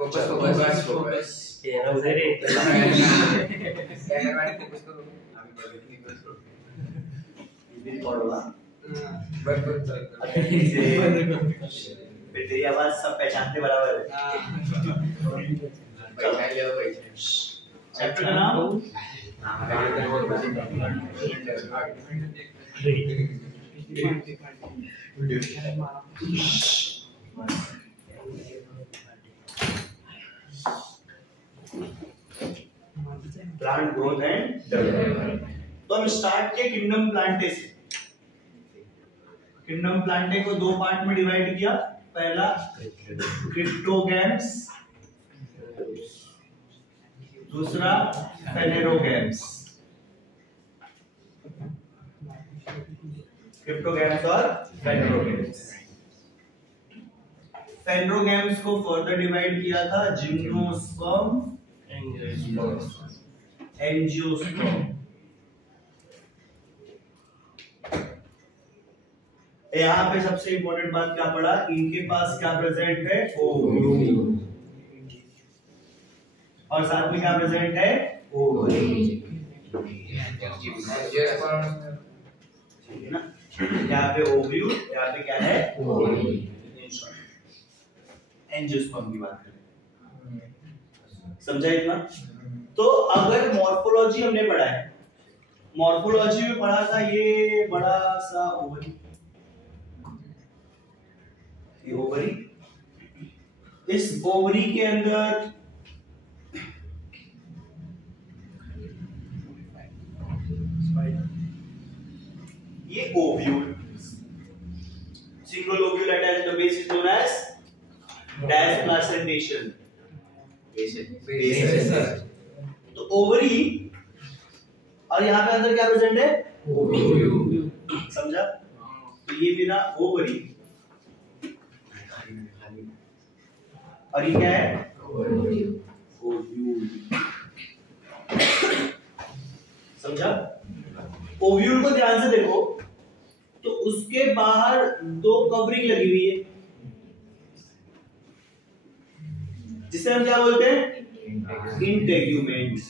Focus ये ना उधर ही कैमरा फोकस करो आम्ही बघितली करू इथे पडवा बरोबर तेरी आवाज सब पहचानते बराबर है। पहले चैप्टर का नाम प्लांट ग्रोथ एंड डेवलपमेंट। तो हम स्टार्ट किए किंगडम प्लांटे से। किंगडम प्लांटे को दो पार्ट में डिवाइड किया। पहला क्रिप्टोगैम्स, दूसरा फेनेरोगैम्स। क्रिप्टोगैम्स और फेनेरोगैम्स। फेनेरोगैम्स को फर्दर डिवाइड किया था जिम्नोस्पर्म, एंजियोस्पर्म। यहाँ पे सबसे इंपॉर्टेंट बात क्या पड़ा, इनके पास क्या प्रेजेंट है, ओव्यूल, और साथ में क्या प्रेजेंट है, ओवरी। ना यहाँ पे ओव्यूल, यहाँ पे क्या है, ओवरी। एंजियोस्पर्म की बात करें, समझा इतना? तो अगर मॉर्फोलॉजी हमने पढ़ा है, मॉर्फोलॉजी में पढ़ा था ये बड़ा सा ओवरी, ये ओवरी, इस ओवरी के अंदर ये ovule, single ovule attached to the base is known as dash placentation. तो ओवरी, और यहाँ पे अंदर क्या प्रेजेंट है, ओव्यूल, समझा? तो ये मेरा ओवरी और ये क्या है, ओव्यूल, समझा? ओव्यूल को ध्यान से देखो तो उसके बाहर दो कवरिंग लगी हुई है, जिसे हम क्या बोलते हैं, इंटेग्यूमेंट्स।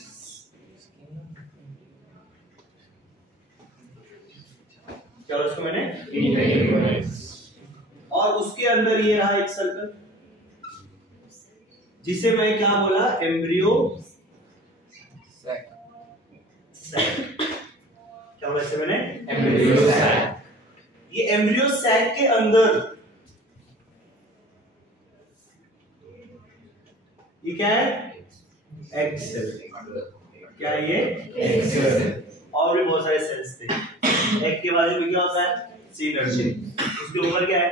क्या उसको मैंने इंटेग्यूमेंट्स। और उसके अंदर ये रहा एक सर्कल, जिसे मैं क्या बोला, एम्ब्रियो सैक। क्या बोला इसे मैंने, एम्ब्रियो सैक। ये एम्ब्रियो सैक के अंदर ये क्या है, एग सेल। क्या है ये, एग सेल। और भी बहुत सारे सेल्स थे। एग के बाजू में क्या होता है, सिनर्जी, उसके ऊपर क्या है,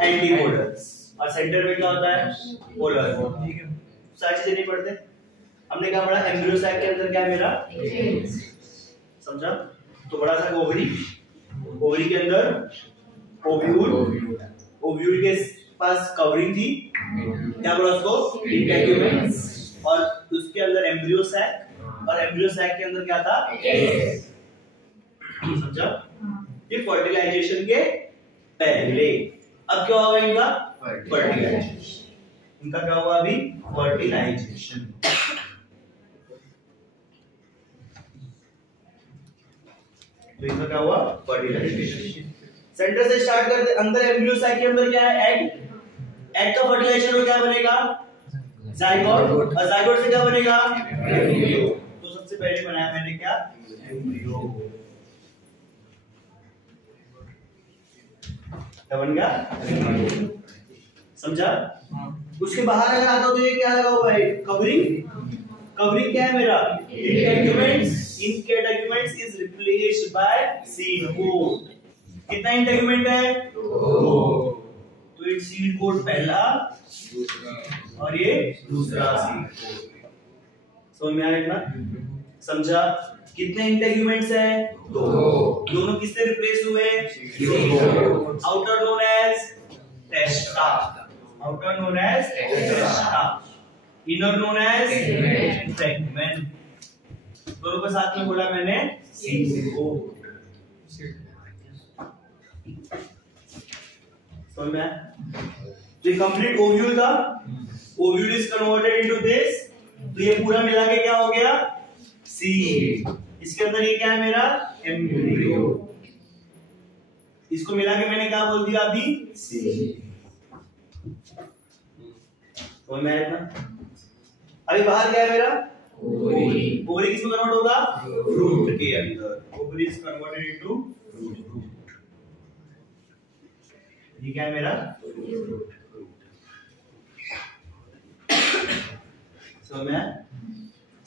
एंटीपोडल्स, और सेंटर में क्या होता है, पोलर। सारी चीजें नहीं पढ़ते, हमने क्या पढ़ा, एम्ब्रियो सैक के अंदर क्या है मेरा, समझा? तो बड़ा सा ओवरी, ओवरी के अंदर ओव्यूल, ओव्यूल के पास कवरिंग थी, क्या बोला उसको, इंटेग्यूमेंट्स, और उसके अंदर एम्ब्रियो सैक, और एम्ब्रियो सैक के अंदर क्या था, समझा? ये फर्टिलाइजेशन के पहले। अब क्या होगा इनका, फर्टिलाइजेशन। इनका क्या हुआ अभी, फर्टिलाइजेशन। तो इनका क्या हुआ, फर्टिलाइजेशन। सेंटर से स्टार्ट करते, अंदर एम्ब्रियो साइक के अंदर क्या है, एग। एग का फर्टिलाइजेशन हो क्या बनेगा, जाइगोट, और जाइगोट से क्या बनेगा, एम्ब्रियो। तो सबसे पहले बनाया मैंने क्या, एम्ब्रियो। क्या बन गया, समझा? उसके बाहर अगर आता तो ये क्या लगा हुआ है, कवरिंग। कवरिंग क्या है मेरा, integuments. Integuments is replaced by seed coat. कितना इंटेग्यूमेंट है, तो एक सीड कोट पहला और ये दूसरा सीड कोट। समझ में आया इतना, समझा? कितने इंटेग्यूमेंट्स हैं, दो। दोनों किससे रिप्लेस हुए, outer known as टेस्टा, outer known as टेस्टा, inner known age segment. दोनों को साथ में बोला मैंने, सीड कोट। समझ में आया? तो कंप्लीट ओव्यूल था। Ovule is converted into this, तो ये पूरा मिला के क्या हो गया? सीड। इसके अंदर ये क्या है मेरा? एम्ब्रियो। इसको मिला के मैंने क्या बोल दिया अभी? सीड। तो मैं अभी बाहर क्या है मेरा? ओवरी। ओवरी किसमें कन्वर्ट होगा? फ्रूट के अंदर। Ovary is converted into fruit. ये क्या है मेरा?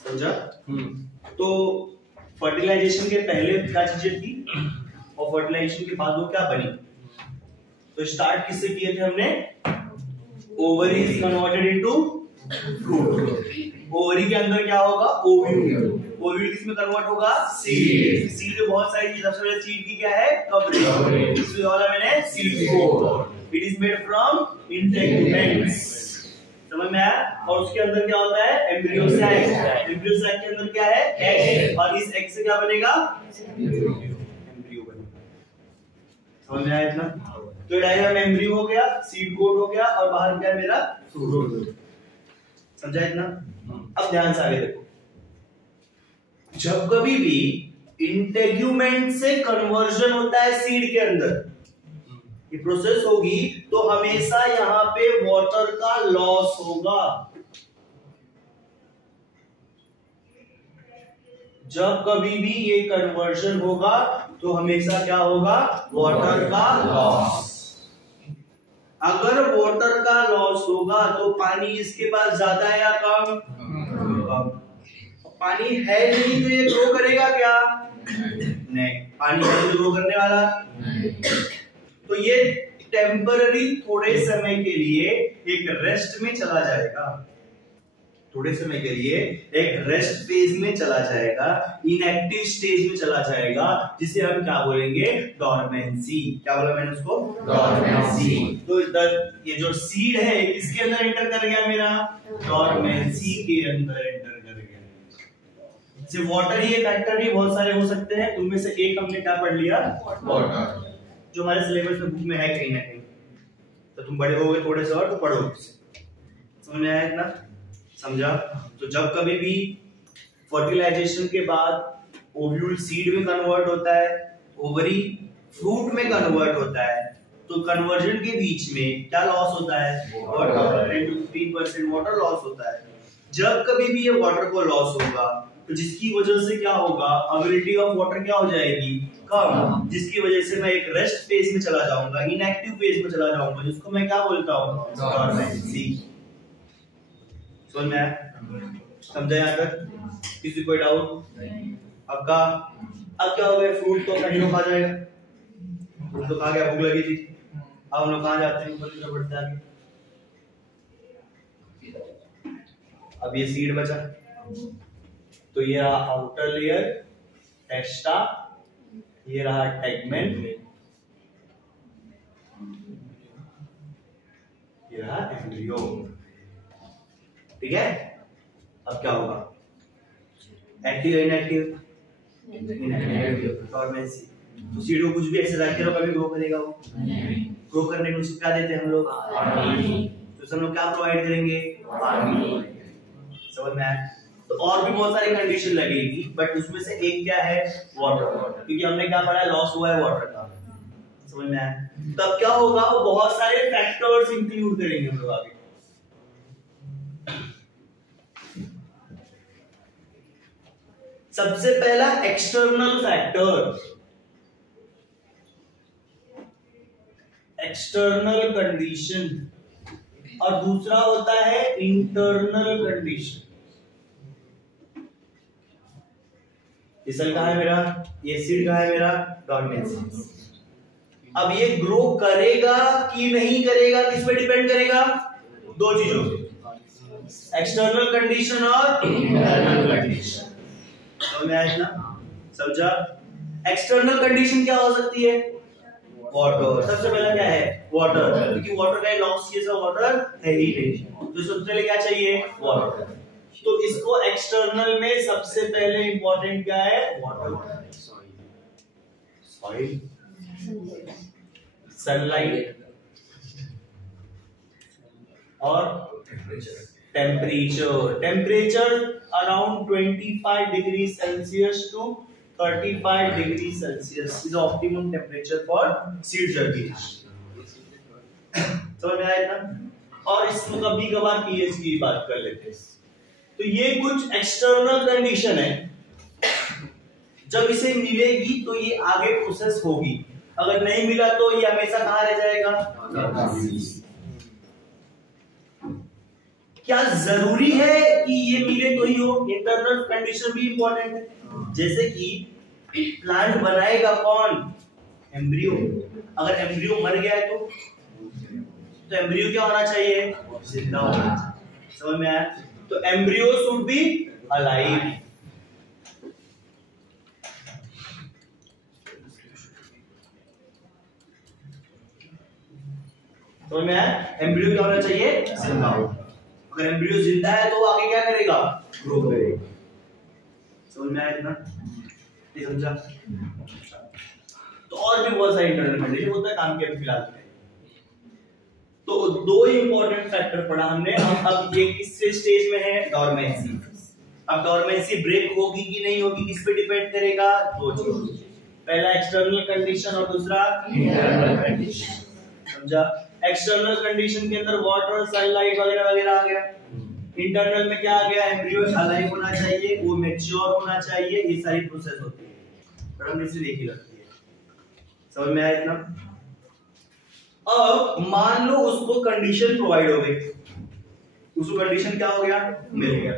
समझा? तो फर्टिलाइजेशन के पहले क्या चीजें थी और फर्टिलाइजेशन के बाद वो क्या बनी? तो स्टार्ट किससे किए थे हमने? Ovary is converted into fruit. Ovary के अंदर क्या होगा? ओव्यूल। ओव्यूल किसमें कन्वर्ट होगा? सीड। सीड में बहुत सारी चीज, सबसे पहले सीड की क्या है? कवरिंग। इसमें वाला मैंने seed coat. It is made from integuments. समझ में आया? और उसके अंदर क्या होता है? Embryo sac. एम्ब्रियो सैक के अंदर क्या है? एग। और इस एग से क्या बनेगा? एम्ब्रियो बनेगा। समझ में आया इतना? तो डायग्राम एम्ब्रियो हो गया, सीड कोट हो गया और बाहर क्या है मेरा? फ्रूट। समझा इतना? अब ध्यान से आगे देखो। जब कभी भी इंटेग्यूमेंट से कन्वर्जन होता है सीड के अंदर, ये प्रोसेस होगी, तो हमेशा यहां पे वाटर का लॉस होगा। जब कभी भी ये कन्वर्जन होगा तो हमेशा क्या होगा? वाटर का लॉस। अगर वाटर का लॉस होगा तो पानी इसके पास ज्यादा है या कम? कम। पानी है नहीं तो ये ग्रो करेगा क्या? नहीं। पानी है तो ग्रो करने वाला नहीं। तो ये टेम्पररी थोड़े समय के लिए एक रेस्ट में चला जाएगा। थोड़े समय के लिए एक रेस्ट फेज में चला जाएगा, इनएक्टिव स्टेज में चला जाएगा, जिसे हम क्या बोलेंगे? डॉर्मेंसी। क्या बोला मैंने उसको? डॉर्मेंसी। तो ये जो सीड है किसके अंदर एंटर कर गया मेरा? डॉर्मेंसी के अंदर एंटर कर गया। सिर्फ वाटर ही फैक्टर नहीं, बहुत सारे हो सकते हैं। उनमें से एक हमने क्या पढ़ लिया? वाटर, जो हमारे सिलेबस में बुक में है कहीं ना कहीं। तो तुम बड़े हो गए थोड़े से और तो पढ़ोगे। समझ में आया इतना? समझा? तो जब कभी भी फर्टिलाइजेशन के बाद ओव्यूल सीड में कन्वर्ट होता है, ओवरी फ्रूट में कन्वर्ट होता है, तो कन्वर्जन के बीच में क्या लॉस होता है? वाटर। 10 to 15% वाटर लॉस होता है। जब कभी भी ये वाटर को लॉस होगा तो जिसकी वजह से क्या होगा? अवेलेबिलिटी ऑफ वाटर क्या हो जाएगी? कम। जिसकी वजह से मैं एक रेस्ट फेज में चला जाऊंगा, इनएक्टिव फेज में चला जाऊंगा, जिसको मैं क्या बोलता हूँ? डॉर्मेंसी। समझ में आया? समझा यहाँ तक? किसी कोई डाउट? आपका अब क्या हो गया? फ्रूट तो कंटिन्यू खा जाएगा, फ्रूट तो खा गया, भूख लगी थी। अब हम लोग कहाँ जाते हैं? ऊपर की तरफ बढ़ते आगे। अब ये सीड बचा, तो ये रहा आउटर लेयर टेस्टा, ये रहा टेगमेंट, ये रहा एम्ब्रियो। ठीक है? अब क्या होगा? Active inactive? इनएक्टिव। डॉर्मेंसी। तो सीड को कुछ भी ऐसे रख के रखो, कभी ग्रो करेगा वो? ग्रो करने को क्या देते हैं हम लोग? पानी। तो हम लोग क्या प्रोवाइड करेंगे? पानी। समझ में आया? तो और भी बहुत सारी कंडीशन लगेगी, बट उसमें से एक क्या है? वाटर। क्योंकि हमने क्या पढ़ा है? लॉस हुआ है वाटर का। समझ में आया? तब क्या होगा? वो बहुत सारे फैक्टर्स इंक्लूड करेंगे हम लोग आगे। सबसे पहला एक्सटर्नल फैक्टर, एक्सटर्नल कंडीशन, और दूसरा होता है इंटरनल कंडीशन। ये सेल कहाँ है मेरा? ये सीड कहाँ है मेरा? डॉर्मेंसी। अब ये ग्रो करेगा कि नहीं करेगा, किस पे डिपेंड करेगा? दो चीजों पे, एक्सटर्नल कंडीशन और इंटरनल कंडीशन। समझ में आया इतना? समझा? एक्सटर्नल कंडीशन क्या हो सकती है? वाटर। सबसे पहला क्या है? वाटर। क्योंकि वाटर का लॉस ये सब वाटर है ही नहीं, तो सबसे पहले क्या चाहिए? वाटर। तो इसको एक्सटर्नल में सबसे पहले इंपॉर्टेंट क्या है? वाटर, सॉइल, सनलाइट और temperature around 25 degree Celsius to 35 degree Celsius is optimum temperature for seed germination. समझ में आया ना? और इसमें कभी कभार पीएच की बात कर लेते हैं। तो ये कुछ एक्सटर्नल कंडीशन है, जब इसे मिलेगी तो ये आगे प्रोसेस होगी, अगर नहीं मिला तो ये हमेशा कहां रह जाएगा? क्या जरूरी है कि ये मिले तो ही हो? इंटरनल कंडीशन भी इंपॉर्टेंट है। जैसे कि प्लांट बनाएगा कौन? एम्ब्रियो। अगर एम्ब्रियो मर गया है तो एम्ब्रियो क्या होना चाहिए? जिंदा होना चाहिए। समझ में आया? तो एम्ब्रियो शुड बी अलाइव। समझ में आया? एम्ब्रियो क्या होना चाहिए? जिंदा। अगर एम्ब्रियो जिंदा है तो आगे क्या करेगा? ग्रो करेगा। समझ में आया इतना? ये समझा? तो और भी बहुत सारे इंटरनल कंडीशन होता है काम के फिलहाल में। तो दो इंपॉर्टेंट फैक्टर पढ़ा हमने। हम अब ये किस स्टेज में है? डॉर्मेंसी। अब डॉर्मेंसी ब्रेक होगी कि नहीं होगी किस पे डिपेंड करेगा? दो चीज, पहला एक्सटर्नल कंडीशन और दूसरा इंटरनल कंडीशन। समझा? एक्सटर्नल कंडीशन के अंदर वाटर, सनलाइट वगैरह वगैरह आ गया। इंटरनल में क्या आ गया? एम्ब्रियो अलाइव होना चाहिए, वो मैच्योर होना चाहिए, ये सारी प्रोसेस होती है। पर हमने इसे देखी लगती है। समझ में आया इतना? अब मान लो उसको कंडीशन प्रोवाइड हो गई, उसको कंडीशन क्या हो गया? मिल गया,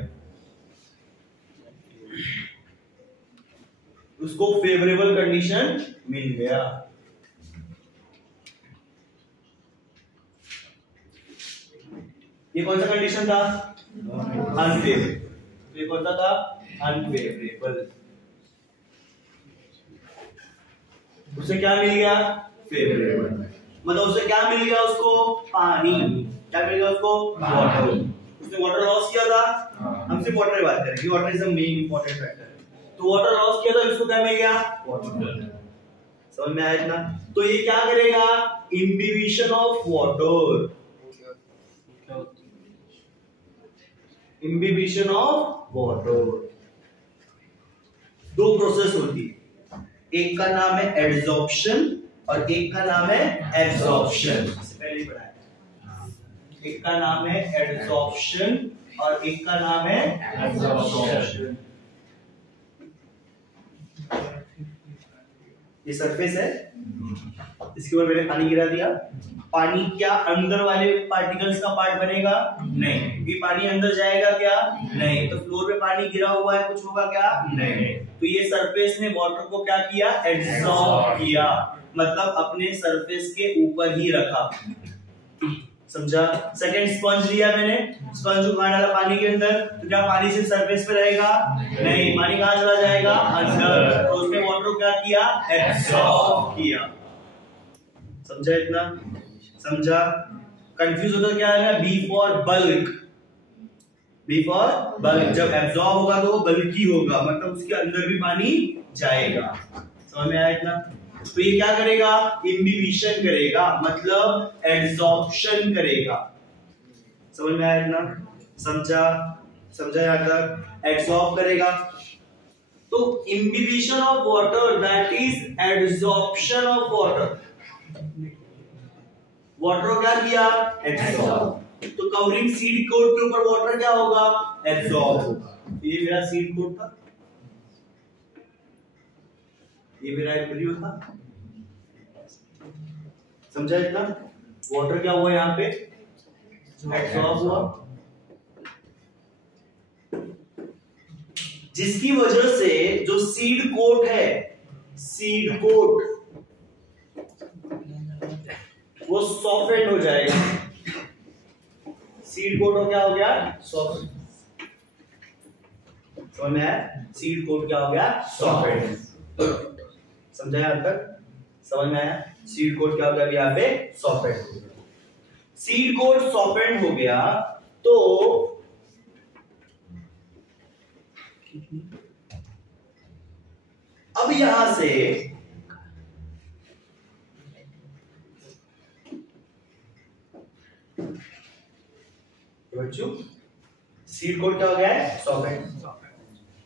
उसको फेवरेबल कंडीशन मिल गया। ये कौन सा कंडीशन था? अनफेवरेबल। ये कौन सा था? अनफेवरेबल। उसे क्या मिल गया? फेवरेबल। मतलब उसे क्या मिल गया? उसको पानी। क्या मिल गया उसको? वाटर। उसने वाटर लॉस किया था, हम सिर्फ वाटर की बात करेंगे, water is the main important factor. तो वाटर लॉस किया था, इसको क्या मिल गया? वाटर। समझ में आया इतना? तो ये क्या करेगा? Imbibition of water. Imbibition of water. दो प्रोसेस होती है, एक का नाम है एड्सॉर्प्शन और एक का नाम है एब्सॉर्प्शन। पहले पढ़ाया। एक का नाम है एड्सॉर्प्शन और एक का नाम है एब्सॉर्प्शन। ये सरफेस है, इसके ऊपर मैंने पानी गिरा दिया। पानी क्या अंदर वाले पार्टिकल्स का पार्ट बनेगा? नहीं, क्योंकि पानी अंदर जाएगा क्या? नहीं। तो फ्लोर पे पानी गिरा हुआ है, कुछ होगा क्या? नहीं। तो ये सरफेस ने वाटर को क्या किया? एब्सॉर्ब किया, मतलब अपने सरफेस के ऊपर ही रखा। समझा? सेकंड स्पंज लिया मैंने, स्पंज को कहां डाला? पानी के अंदर। तो क्या पानी सिर्फ सरफेस पे रहेगा? नहीं, पानी कहां चला जाएगा? अंदर। तो उसने वाटर को क्या किया? एब्सॉर्ब किया। समझा इतना? समझा? कंफ्यूज होता क्या है? B for bulk. B for bulk. जब एब्सॉर्ब होगा तो वो बल्की होगा, मतलब उसके अंदर भी पानी जाएगा। समझ में आया इतना? तो ये क्या करेगा? इम्बिबिशन करेगा, मतलब एड्सॉर्प्शन करेगा। समझ में आया इतना? समझा? समझा यहां तक? एड्सॉर्ब करेगा। तो imbibition of water that is adsorption of water. Water को क्या किया? एब्सॉर्ब। तो कवरिंग सीड कोट के ऊपर वाटर क्या होगा? एब्सॉर्ब होगा। ये मेरा सीड कोट था, ये मेरा एम्ब्रियो था। समझा इतना? वाटर क्या हुआ यहां पे? एब्सॉर्ब हुआ, जिसकी वजह से जो सीड कोट है, सीड कोट वो सॉफ्टेंड हो जाएगा। सीड कोट क्या हो गया? सॉफ्ट। समझ में आया? सीड कोट क्या हो गया? सॉफ्टेंड। समझा यहां तक? समझ में आया? सीड कोट क्या हो गया? यहाँ पे सॉफ्टेंड। सीड कोट सॉफ्टेंड हो गया तो अब यहां से बच्चों सीड कोड क्या हो गया है? सॉकेट।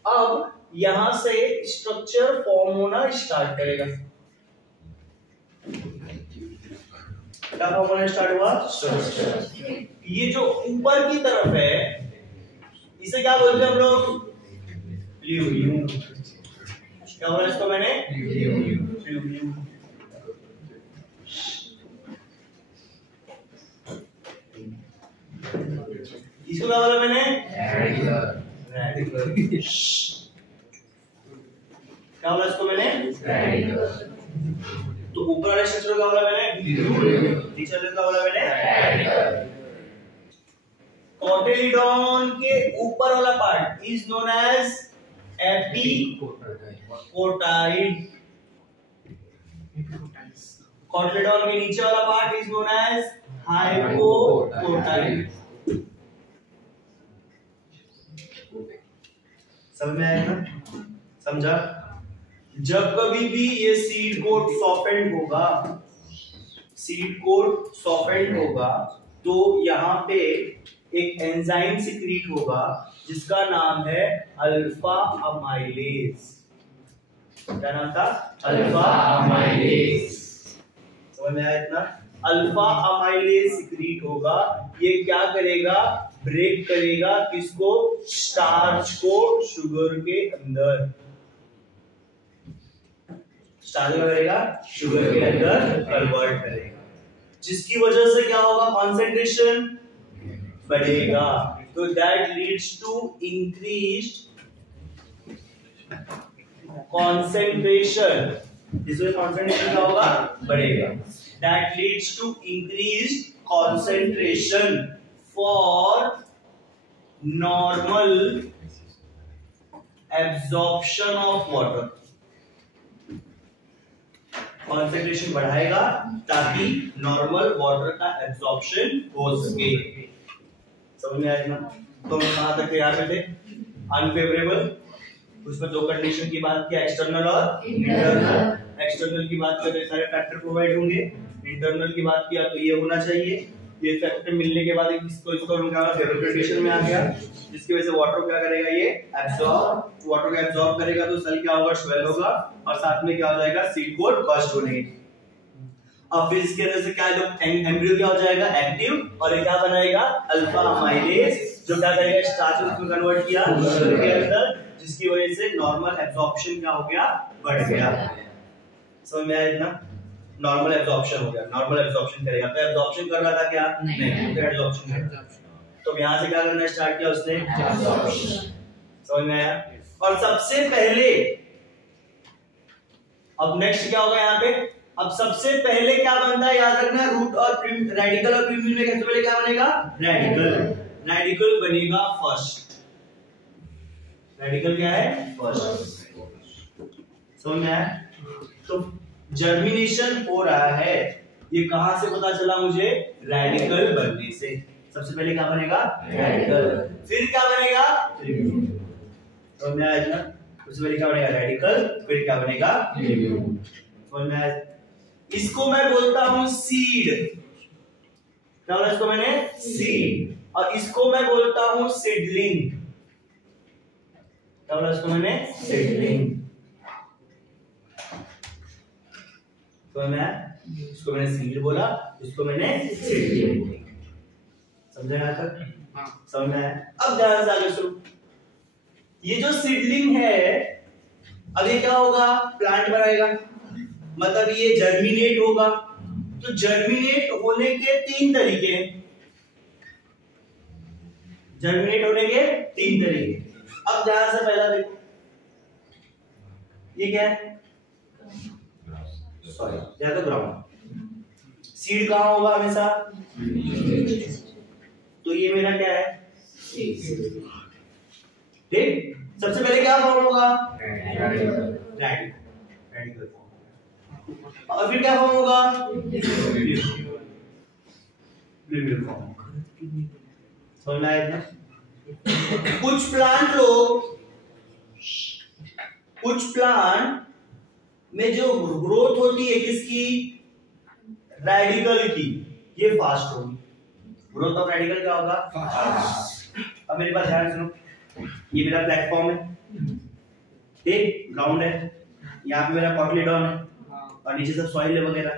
अब यहां से स्ट्रक्चर फॉर्म होना स्टार्ट करेगा। क्या फॉर्म होना स्टार्ट हुआ? स्ट्रक्चर। ये जो ऊपर की तरफ है इसे क्या बोलते हैं हम लोग? फ्लूइड। क्या बोला इसको मैंने? फ्लूइड। इसको क्या बोला मैंने? रेडिकल। क्या बोला इसको मैंने? रेडिकल। तो ऊपर वाले स्ट्रक्चर क्या बोला मैंने? नीचे वाले क्या बोला मैंने? रेडिकल। कोटिलिडॉन के ऊपर वाला पार्ट इज नोन एज एपिकोटाइड। कोटिलिडॉन के नीचे वाला पार्ट इज नोन एज हाइपोकोटाइड। समझ में आया ना? समझा? जब कभी भी ये सीड कोट सॉफ्टेंड होगा, सीड कोट सॉफ्टेंड होगा तो यहाँ पे एक एंजाइम सिक्रीट होगा जिसका नाम है अल्फा अमाइलेज। क्या नाम था? Alpha amylase. समझ में आया इतना? अल्फा अमाइलेज सिक्रीट होगा। ये क्या करेगा? ब्रेक करेगा किसको? स्टार्च को शुगर के अंदर। स्टार्च क्या करेगा? शुगर के अंदर कन्वर्ट करेगा, जिसकी वजह से क्या होगा? कॉन्सेंट्रेशन बढ़ेगा। तो that leads to increased concentration. जिसमें कॉन्सेंट्रेशन क्या होगा? बढ़ेगा। That leads to increased concentration for normal absorption of water. Concentration बढ़ाएगा ताकि नॉर्मल वाटर का एब्जॉर्प्शन हो सके। समझ में आया ना? तो हम कहां तक यहाँ पे थे? अनफेवरेबल। उसमें दो कंडीशन की बात किया, एक्सटर्नल और इंटरनल। एक्सटर्नल की बात करें सारे फैक्टर प्रोवाइड होंगे, इंटरनल की बात किया तो ये होना चाहिए। ये फैक्टर मिलने के बाद इसको फेवरेबल कंडीशन में आ गया, जिसकी वजह से वाटर क्या करेगा? ये एब्जॉर्ब, वाटर को एब्जॉर्ब करेगा तो सेल क्या होगा? स्वेल होगा और साथ में क्या हो जाएगा? सीड कोट बर्स्ट होने। अब फिर इसके अंदर से क्या है? जो एम्ब्रियो क्या हो जाएगा? एक्टिव। और ये क्या बनाएगा? अल्फा अमाइलेज, जो क्या करेगा? स्टार्च में कन्वर्ट किया शुगर के अंदर, जिसकी वजह से नॉर्मल एब्जॉर्प्शन क्या हो गया? बढ़ गया। समझ में आया इतना? नॉर्मल एब्जॉर्प्शन हो गया। नॉर्मल एब्जॉर्प्शन करेगा तो एब्जॉर्प्शन कर रहा था क्या? नहीं, तो एब्जॉर्प्शन कर। तो यहां से क्या करना स्टार्ट किया उसने? एब्जॉर्प्शन। समझ में आया? और सबसे पहले अब नेक्स्ट क्या होगा यहाँ पे? अब सबसे पहले क्या बनता है? याद रखना, रूट और रेडिकल और प्रीम्यूल में सबसे पहले क्या बनेगा? रेडिकल। रेडिकल बनेगा फर्स्ट। रेडिकल क्या है? फर्स्ट। समझ में आया? तो जर्मिनेशन हो रहा है, ये कहां से पता चला मुझे? रेडिकल बनने से। सबसे पहले क्या बनेगा? रेडिकल। फिर क्या बनेगा? समझ में आया ना? सबसे पहले क्या बनेगा? रेडिकल, फिर क्या बनेगा? समझ में आया? इसको मैं बोलता हूं सीड। क्या बोला इसको मैंने? सीड। और इसको मैं बोलता हूं सीडलिंग। क्या बोला इसको मैंने? सीडलिंग। तो मैं इसको मैंने सीड बोला, इसको मैंने सीडलिंग बोला। समझे ना तक? हाँ। समझ में आया? अब ध्यान से आगे सुनो। ये जो सीडलिंग है, अब ये क्या होगा? प्लांट बनाएगा, मतलब ये जर्मिनेट होगा। तो जर्मिनेट होने के तीन तरीके हैं। जर्मिनेट होने के तीन तरीके। अब ध्यान से पहला देखो, ये क्या है? सॉरी, या तो ग्राउंड। सीड कहां होगा हमेशा? तो ये मेरा क्या है? ठीक। सबसे पहले क्या फॉर्म होगा? Radical form. और फिर क्या फॉर्म होगा? Plural form. समझ में आया? कुछ प्लांट में जो ग्रोथ होती है किसकी? रेडिकल की, ये फास्ट होगी। ग्रोथ ऑफ रेडिकल क्या होगा? अब मेरे पास ध्यान सुनो, ये मेरा प्लेटफॉर्म है, ठीक, ग्राउंड है, यहाँ पे मेरा कॉटिलेडॉन है और नीचे सब सॉइल है वगैरह।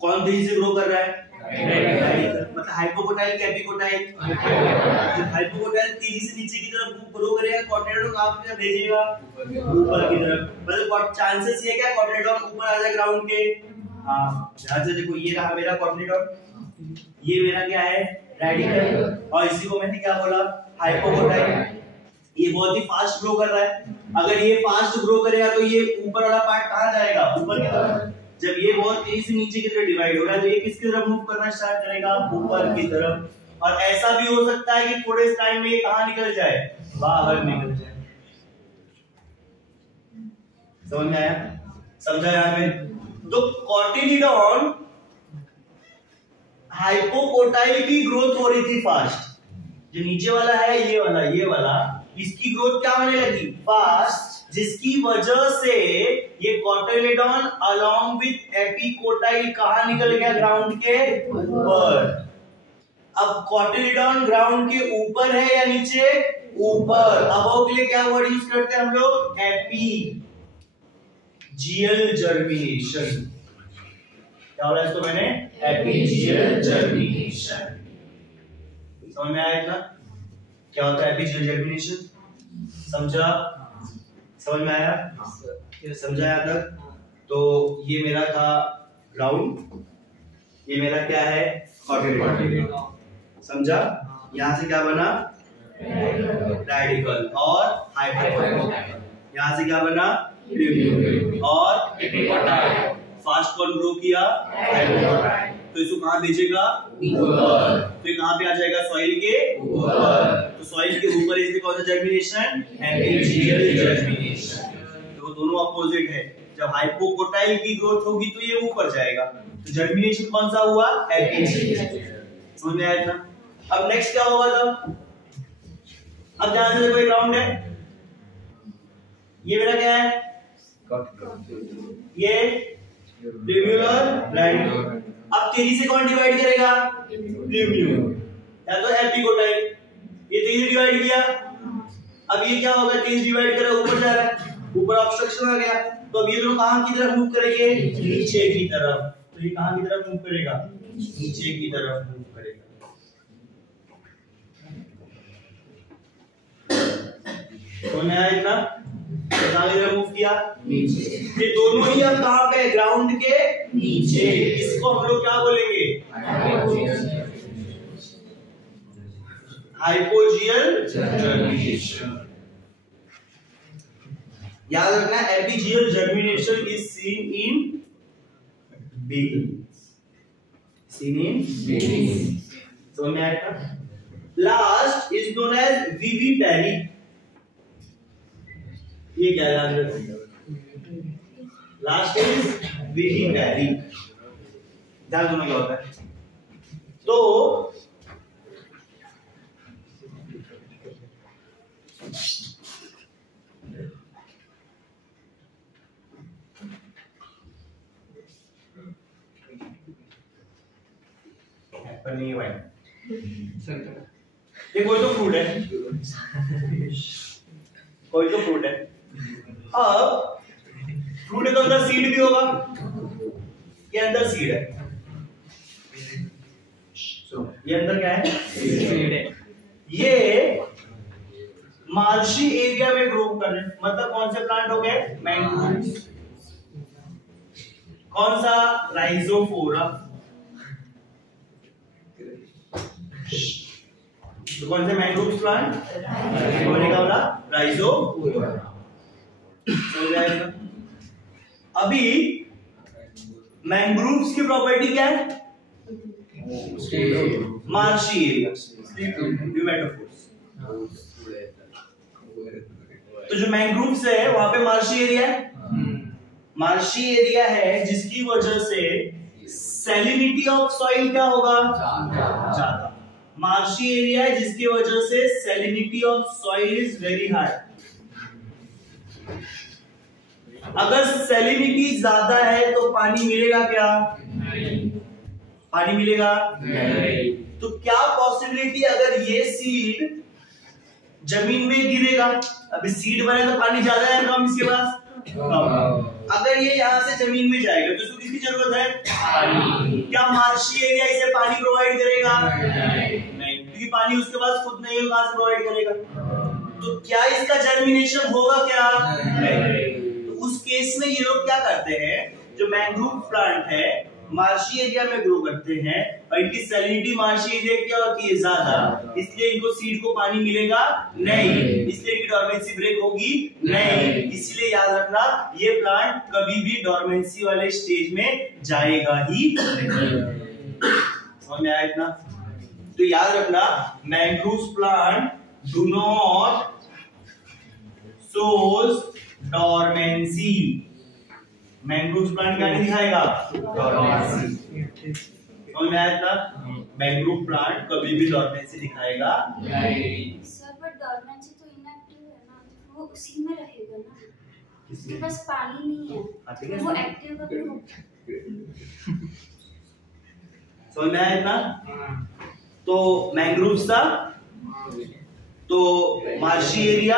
कौन तेजी से ग्रो कर रहा है? मतलब हाइपोकोटाइल क्या एपिकोटाइल? हाइपोकोटाइल तेजी से नीचे की तरफ ग्रो करेगा, कॉटिलेडॉन कहां पे भेजेगा? ऊपर की तरफ। मतलब चांसेस ये क्या कॉटिलेडॉन ऊपर आ जाए ग्राउंड के? हां, ध्यान से देखो, ये रहा मेरा कॉटिलेडॉन, ये मेरा क्या है? रेडिकल, और इसी को मैंने क्या बोला? हाइपोकोटाइल। ये बहुत ही फास्ट ग्रो कर रहा है, अगर ये फास्ट ग्रो करेगा तो ये ऊपर वाला पार्ट कहां जाएगा? ऊपर की तरफ। जब ये बहुत तेजी से नीचे की तरफ डिवाइड हो रहा है तो ये किसकी तरफ मूव करना स्टार्ट करेगा? ऊपर की तरफ। और ऐसा भी हो सकता है कि थोड़े टाइम में ये कहां निकल जाए? बाहर निकल जाए। समझ में आया? समझा यहाँ पे? तो कॉटिलिडॉन हाइपोकोटाइल की ग्रोथ हो रही थी फास्ट, जो नीचे वाला है ये वाला इसकी ग्रोथ क्या होने लगी? फास्ट, जिसकी वजह से ये कॉटिलेडॉन अलोंग विथ एपिकोटाइल कहां निकल गया? ग्राउंड के ऊपर। अब कॉटिलेडॉन ग्राउंड के ऊपर है या नीचे? ऊपर। अबव के लिए क्या वर्ड यूज करते हैं हम लोग? Epigeal germination. क्या बोला इसको मैंने? Epigeal germination. समझ में आया इतना? क्या होता है एपीजियल जर्मिनेशन? समझा? समझ में आया? समझाया तक? तो ये मेरा था ग्राउंड, ये मेरा क्या है? कॉटिलेडॉन। समझा? यहाँ से क्या बना? रेडिकल और हाइपोकोटाइल। यहाँ से क्या बना? ट्यूब्यूल और एपिकोटाइल। फास्ट कौन ग्रो किया? हाइपोकोटाइल। तो इसको कहां भेजेगा? ऊपर। तो कहां पे आ जाएगा? सॉइल के ऊपर। तो सॉइल के ऊपर इसलिए कौन सा जर्मिनेशन? Epigeal germination. तो दोनों अपोजिट है। जब हाइपोकोटाइल की ग्रोथ होगी तो ये ऊपर जाएगा, तो जर्मिनेशन कौन सा हुआ? एपीजियल। समझ में आया ना? अब नेक्स्ट क्या होगा? अब ध्यान से देखो, ग्राउंड है, ये मेरा क्या है? ये ट्यूब्यूलर रेडिकल। अब तेजी से कौन डिवाइड करेगा? ट्यूब्यूल या तो एपिकोटाइल। ये तेजी डिवाइड किया, अब ये क्या होगा? तेज डिवाइड करा, ऊपर जा रहा है, ऊपर ऑब्स्ट्रक्शन आ गया, तो अब ये दोनों कहां की तरफ मूव करेंगे? नीचे की तरफ। तो ये कहां की तरफ मूव करेगा? नीचे की तरफ मूव करेगा। तो नया इतना कहां की तरफ मूव किया? नीचे। ये दोनों ही अब कहां पे? ग्राउंड के नीचे। इसको हम लोग क्या बोलेंगे? Hypogeal germination. याद रखना, epigeal germination is seen in beans. Seen in beans. समझ में आया? Last is known as vivipary. ये क्या याद रखो? Last is vivipary. ध्यान दोनों क्या होता है? तो एप्पल नहीं है, ये कोई तो फ्रूट है, कोई तो फ्रूट है। अब फ्रूट के अंदर सीड भी होगा, ये अंदर सीड है, ये अंदर क्या है? सीड है। ये मार्शी एरिया में ग्रो कर रहे हैं, मतलब कौन से प्लांट हो गए? मैंग्रोव। कौन सा? राइजोफोरा। तो कौन से मैंग्रोव प्लांट? मैंने कहा बोला राइजोफोरा। समझ आया? अभी मैंग्रोव्स की प्रॉपर्टी क्या है? मार्शी एरिया, तो जो मैंग्रोव्स है वहां पे मार्शी एरिया है, मार्शी एरिया है, जिसकी वजह से सैलिनिटी ऑफ सॉइल क्या होगा? ज्यादा। मार्शी एरिया है जिसकी वजह से salinity of soil is very high. अगर सैलिनिटी ज्यादा है तो पानी मिलेगा क्या? नहीं। पानी मिलेगा? नहीं। तो क्या पॉसिबिलिटी अगर ये सीड जमीन में गिरेगा, अभी सीड बने तो पानी ज्यादा है कम इसके पास, अगर ये यहाँ से जमीन में जाएगा तो इसको किसकी जरूरत है? पानी। क्या मार्शी एरिया इसे पानी प्रोवाइड करेगा? नहीं, क्योंकि पानी उसके पास खुद नहीं है, कहां से प्रोवाइड करेगा? तो क्या इसका जर्मिनेशन होगा क्या? नहीं। तो उस केस में ये लोग क्या करते हैं, जो मैंग्रोव प्लांट है मार्शी एरिया में ग्रो करते हैं और इनकी सैलिनिटी मार्शी एरिया क्या होती है? ज्यादा, इसलिए इनको सीड को पानी मिलेगा नहीं, इसलिए इनकी डॉर्मेंसी ब्रेक होगी नहीं। इसलिए याद रखना ये प्लांट कभी भी डॉर्मेंसी वाले स्टेज में जाएगा ही नहीं। समझ में आया इतना? तो याद रखना mangrove plant do not shows dormancy. Mangrove plant क्या नहीं दिखाएगा? डॉर्मेंसी। समझ में आया था? मैंग्रोव प्लांट कभी भी डॉर्मेंसी दिखाएगा नहीं। सर बट डॉर्मेंसी तो इनएक्टिव है ना, वो उसी में रहेगा ना, इसके पास पानी नहीं है तो वो एक्टिव कभी होगा। समझ में आया था? तो मैंग्रोव था, तो मार्शी एरिया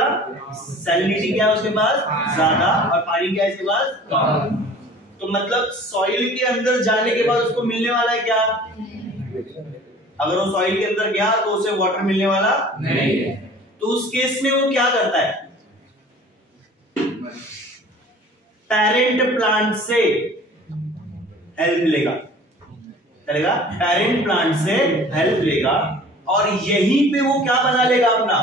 सैलिनिटी क्या है उसके पास? ज्यादा, और पानी क्या है इसके पास? कम। तो मतलब सॉइल के अंदर जाने के बाद उसको मिलने वाला है क्या? अगर वो सॉइल के अंदर गया तो उसे वाटर मिलने वाला नहीं है। तो उस केस में वो क्या करता है? पेरेंट प्लांट से हेल्प लेगा, चलेगा? पेरेंट प्लांट से हेल्प लेगा और यहीं पे वो क्या बना लेगा अपना?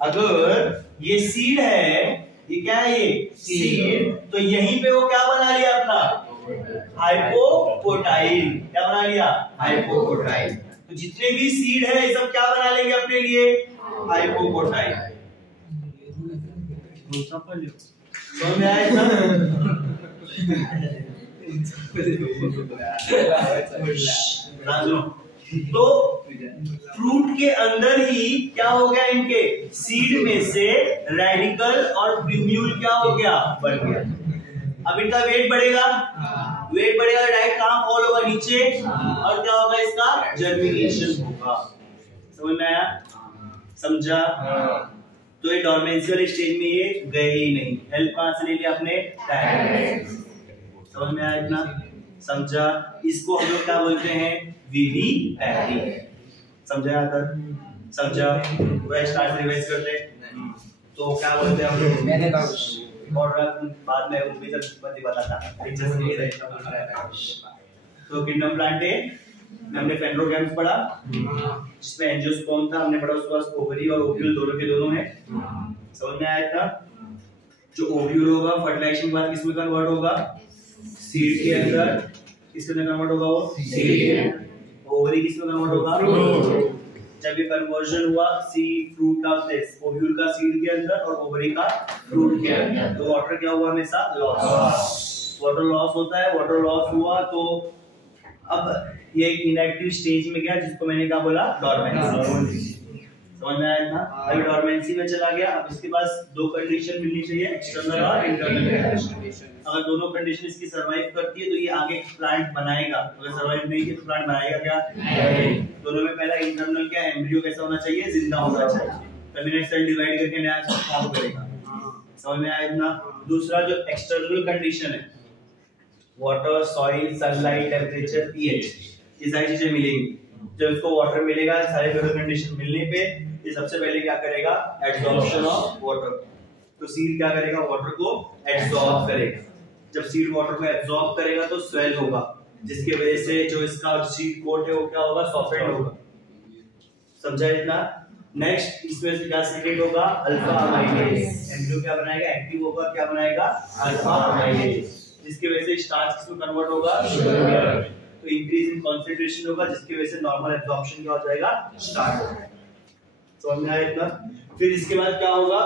अगर ये सीड है, ये क्या है? ये सीड, तो यहीं पे वो क्या बना लिया अपना? हाइपोकोटाइल। क्या बना लिया? हाइपोकोटाइल। तो जितने भी सीड है ये सब क्या बना लेंगे अपने लिए? हाइपोकोटाइल। समझ में आया इतना? तो फ्रूट के अंदर ही क्या हो गया? इनके सीड में से रेडिकल और प्यूम्यूल क्या हो गया? बढ़ गया। अब इनका वेट बढ़ेगा, वेट बढ़ेगा डायरेक्ट कहां फॉल होगा? नीचे। और क्या होगा? इसका जर्मिनेशन होगा। समझ में आया? समझा? तो ये डॉर्मेंसी वाले स्टेज में ये गए ही नहीं। हेल्प कहां से ले लिया आपने? समझ में आया इतना? समझा? इसको हम लोग क्या बोलते हैं? विविपैथी। समझा आता? समझा? पूरा स्टार्ट से रिवाइज करते हैं। तो क्या बोलते हैं हम लोग? मैंने और बाद में उनके सब बताता तो किंगडम प्लांट है, हमने पेंड्रोगैम्स पढ़ा जिसमें एंजियोस्पर्म था, हमने पढ़ा उसके बाद ओवरी और ओव्यूल दोनों के दोनों है। समझ में आया था? जो ओव्यूल होगा फर्टिलाइजेशन के बाद किसमें कन्वर्ट होगा? सीड के अंदर। किसके अंदर कन्वर्ट होगा? वो सीड के। ओवरी किसमें कन्वर्ट होगा? जब ये कन्वर्जन हुआ seed fruit of this, ovule का सीड के अंदर और ओवरी का फ्रूट के अंदर, तो वाटर क्या हुआ? हमेशा लॉस। वाटर लॉस होता है। वाटर लॉस हुआ तो अब ये एक इनएक्टिव स्टेज में गया जिसको मैंने क्या बोला? डॉर्मेंसी। समझ में आया था? अभी डॉर्मेंसी में चला गया। अब इसके पास दो कंडीशन मिलनी चाहिए, एक्सटर्नल और इंटरनल कंडीशन। अगर दोनों कंडीशन इसकी सरवाइव करती है तो ये आगे प्लांट बनाएगा, अगर सरवाइव नहीं की तो प्लांट बनाएगा क्या? नहीं। दोनों में पहला इंटरनल क्या? एम्ब्रियो कैसा होना चाहिए? जिंदा होना चाहिए, टर्मिनेट सेल डिवाइड करके नया सेल फॉर्म करेगा। समझ में आया इतना? दूसरा जो एक्सटर्नल कंडीशन है, water, soil, sunlight, temperature, pH, ये सारी चीजें मिलेंगी। जब इसको वाटर मिलेगा, सारे कंडीशन मिलने पे ये सबसे पहले क्या करेगा? Absorption of water. तो सीड क्या करेगा? वाटर को एब्जॉर्ब करेगा। जब सीड वाटर को एब्जॉर्ब करेगा तो स्वेल होगा, जिसकी वजह से जो इसका सीड कोट है वो क्या होगा? सॉफ्टेंड होगा। समझा इतना? नेक्स्ट इसमें से क्या सीक्रेट होगा? Alpha amylase. एम्ब्रियो क्या बनाएगा? एक्टिव होगा, क्या बनाएगा? अल्फा अमाइलेज, जिसकी वजह से स्टार्च किसमें कन्वर्ट होगा? शुगर। तो इंक्रीज इन कंसंट्रेशन होगा, जिसकी वजह से नॉर्मल एब्जॉर्प्शन क्या हो जाएगा? स्टार्ट हो जाएगा। समझ में आया इतना? फिर इसके बाद क्या होगा?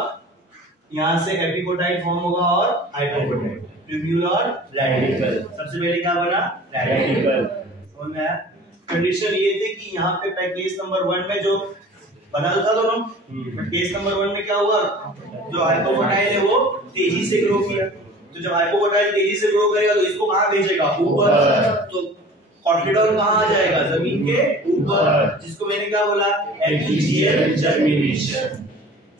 यहाँ से एपिकोटाइल फॉर्म होगा और हाइपोकोटाइल, ट्यूब्यूल और रेडिकल। सबसे पहले क्या बना? रेडिकल। समझ में आया? कंडीशन ये थी कि यहाँ पे केस नंबर 1 में जो बदल था दोनों, बट केस नंबर 1 में क्या हुआ? जो हाइपोकोटाइल है वो तेजी से ग्रो किया। तो जब हाइपोकोटाइल तेजी से ग्रो करेगा तो इसको कहाँ भेजेगा? ऊपर। तो कॉटिलेडॉन कहाँ आ जाएगा? जमीन के ऊपर, जिसको मैंने क्या बोला? एपिजियल जर्मिनेशन।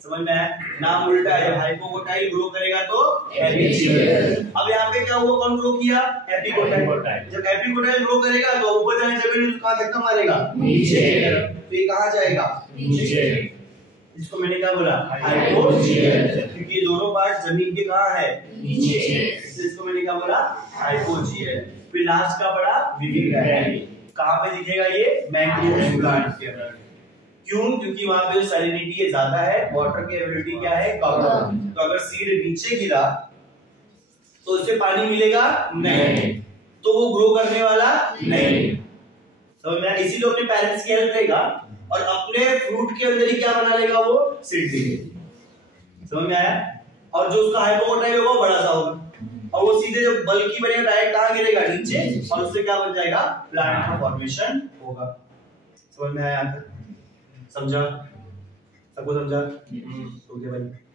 समझ में आया? नाम उल्टा है, जब हाइपोकोटाइल ग्रो करेगा तो एपिजियल। अब यहाँ पे क्या हुआ? कौन ग्रो किया? एपिकोटाइल। जब एपिकोटाइल ग्रो करेगा तो ऊपर जाने जगह कहाँ धक्का मारेगा? नीचे। तो ये कहाँ जाएगा? नीचे। इसको मैंने क्या बोला? हाइपोजियल, क्योंकि ये दोनों पार्ट जमीन के कहाँ है? नीचे। इसको मैंने क्या बोला? हाइपोजियल। फिर लास्ट का पड़ा विविक्टाइल। कहाँ पे दिखेगा ये? मैंग्रोव प्लांट के अंदर। क्यों? क्योंकि वहां पे जो सैलिनिटी ज्यादा है, वाटर की एबिलिटी क्या है? कम। तो अगर सीड नीचे गिरा तो उससे पानी मिलेगा नहीं, तो वो ग्रो करने वाला नहीं। समझ में? इसीलिए अपने पेरेंट्स की हेल्प लेगा और अपने फ्रूट के अंदर ही क्या बना लेगा? वो सीड लेगा। समझ में आया? और जो उसका हाइपोकोटाइल होगा वो बड़ा सा होगा, और वो सीधे जब बल्कि बनेगा डायरेक्ट कहाँ गिरेगा? नीचे, और उससे क्या बन जाएगा? प्लांट का फॉर्मेशन होगा। समझ में आया? समझा? सबको समझा? ओके भाई।